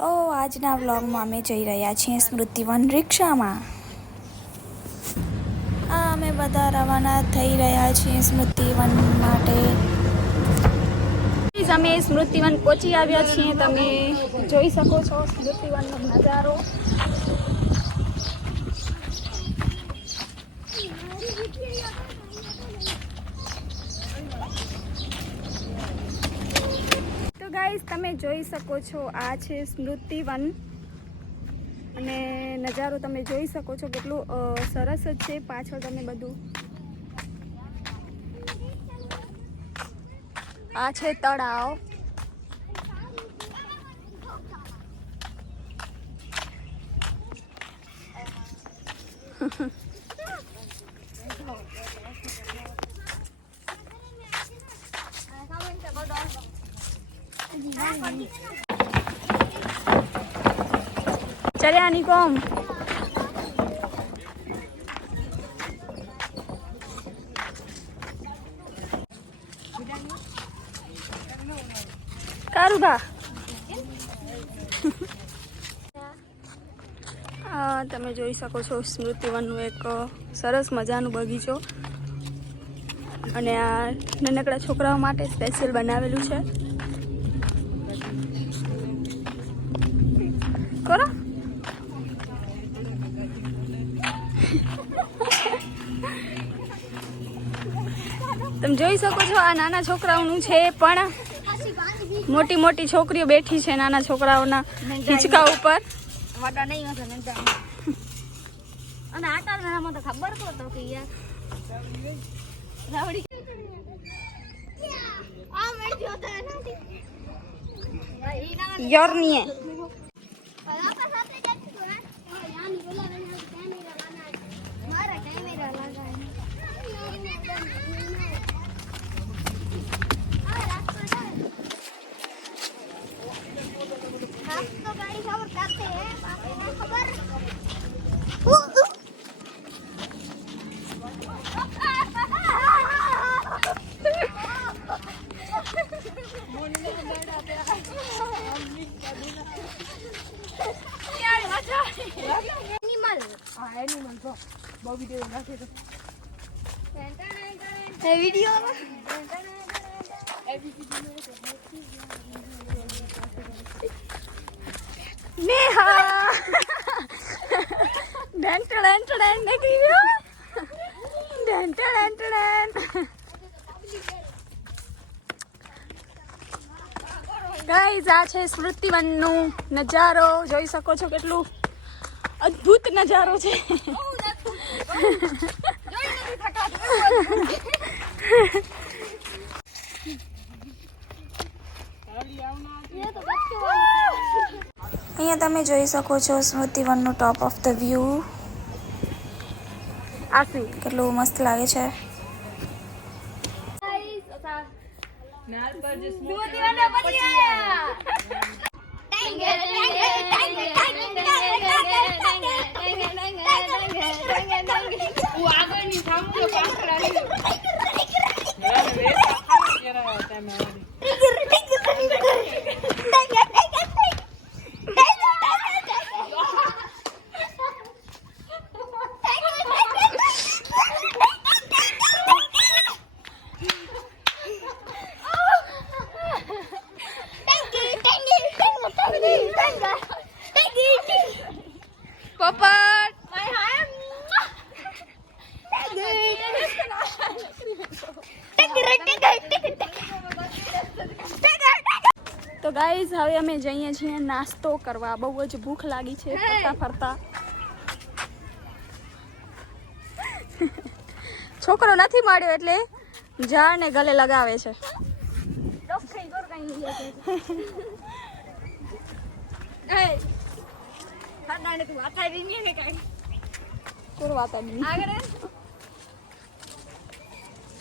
તો આજના વ્લોગમાં અમે જઈ રહ્યા છીએ સ્મૃતિવન રિક્ષામાં. આ અમે બધા રવાના થઈ રહ્યા છીએ સ્મૃતિવન માટે. અમે સ્મૃતિવન પહોંચી આવ્યા છીએ. તમે જોઈ શકો છો સ્મૃતિવનનો નજારો. ગાઈઝ તમે જોઈ શકો છો, આ છે સ્મૃતિવન અને નજારો તમે જોઈ શકો છો, કેટલું સરસ જ છે પાછળ તમે બધું. આ છે તળાવ. ચલ્યા નિકોમ કારુભા આ તમે જોઈ શકો છો સ્મૃતિવનનું એક સરસ મજાનું બગીચો. અને આ નાનકડા છોકરાઓ માટે સ્પેશિયલ બનાવેલું છે. તમે જોઈ શકો છો આ નાના છોકરાઓનું છે પણ મોટી મોટી છોકરીઓ બેઠી છે નાના છોકરાઓના હિંચકા ઉપર. વાટા નહીં હતો ને તો. અને આટા નાનામાં તો ખબર તો હતો કે યાર રાવડી આ મેળ જો તો એનાથી ઈ ના યોરનીએ આપા સાથે જતું તો હા યાની બોલાવે ને કેમેરા લગાય મારા કેમેરા લગાય આ રાસ્તો જાય રાસ્તો ગાડી ખબર કરતે હે બાકી ના ખબર વીડિયો નેહા ડેન ટડેન ટડેન નીકળી ગયો ડેન ટડેન ટડેન ગાઈઝ આ છે સ્મૃતિવનનું નજારો. જોઈ શકો છો કેટલું અદ્ભુત નજારો છે. અહીંયા તમે જોઈ શકો છો સ્મૃતિવનનું ટોપ ઓફ ધ વ્યૂ આસી કેટલું મસ્ત લાગે છે. પોપટ તો ગાઈઝ હવે અમે જઈએ છીએ નાસ્તો કરવા. બહુ જ ભૂખ લાગી છે ફરતા ફરતા. છોકરો નથી મળ્યો એટલે ઝાડ ને ગલે લગાવે છે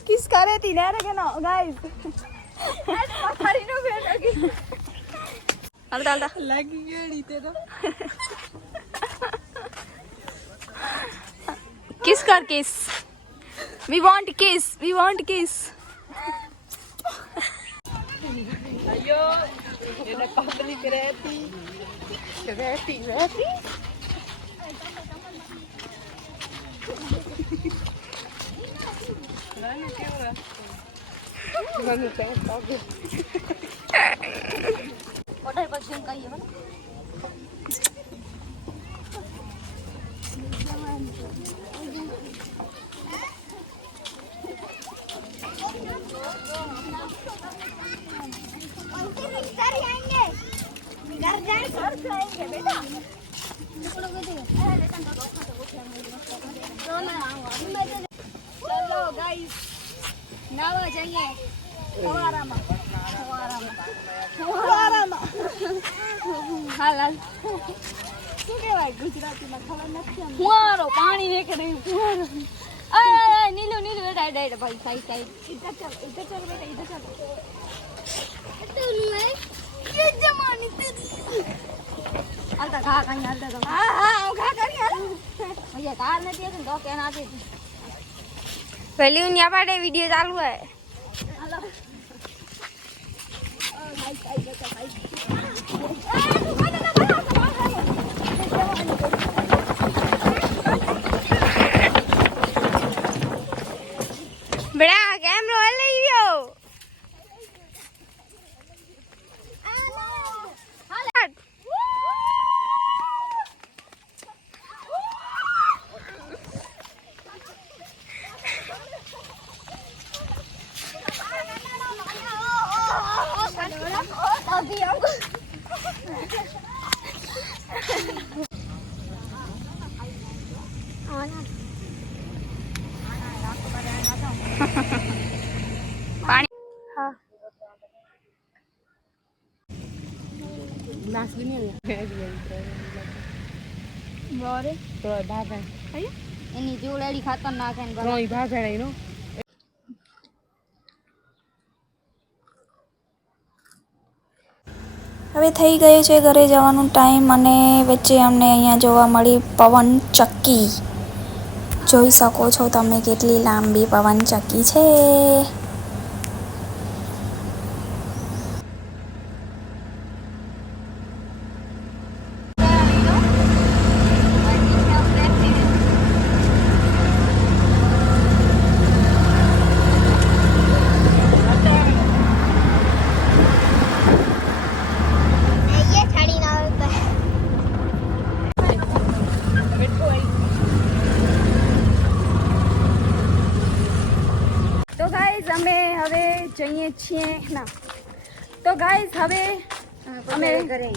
કિસ કરે તી ને રે કે ગાઈઝ હાલતા હાલતા લાગી ગયો રીતે તો કિસ કર kiss we want kiss we want kiss અયો એને પબ્લિક કરેતી કરેતી વેટી Thank નાની નાની પેન્ટ પગે ઓર્ડર પછી કહીએ મને ચલો ગાઈસ નાવા જઈએ. ફવારામાં. ફવારામાં. હાલ હાલ. શું કહેવાય ગુજરાતીમાં? ખબર નથી ફુવારો પાણી ને નહીં ફુવારો. નીલુ નીલુ એડા એડા એડા ભાઈ સાઈ સાઈ ઇધર ચલ ઇધર ચલ બેટા ઇધર ચલ. હાલતા ઘા કઈ હાલતા તો હા હા હું ઘા કરી હાલ. ભૈયા તાર નથી તો કે ના હતી પેલી ઉનિયા પાડે વિડિયો ચાલુ હે બડા કેમરો લઈ ગયો પાણી હા તો ભાભા એની જોડેડી ખાતર નાખે ને ત્રણેય ભાભા નો હવે થઈ ગયો છે ઘરે જવાનું ટાઈમ અને વચ્ચે અમને અહીંયા જોવા મળી પવન ચક્કી. જોઈ શકો છો તમે કેટલી લાંબી પવન ચક્કી છે તો ગાઈઝ અમે હવે જઈએ છીએ. ના. તો ગાઈઝ હવે અમે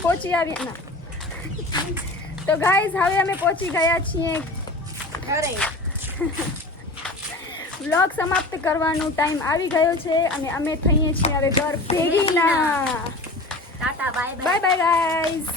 પહોંચી આવીએ. ના. તો ગાઈઝ હવે અમે પહોંચી ગયા છીએ. ઘરે. વ્લોગ સમાપ્ત કરવાનો ટાઈમ આવી ગયો છે અને અમે થઈએ છીએ હવે ઘર ભેગીના tata bye bye. Bye guys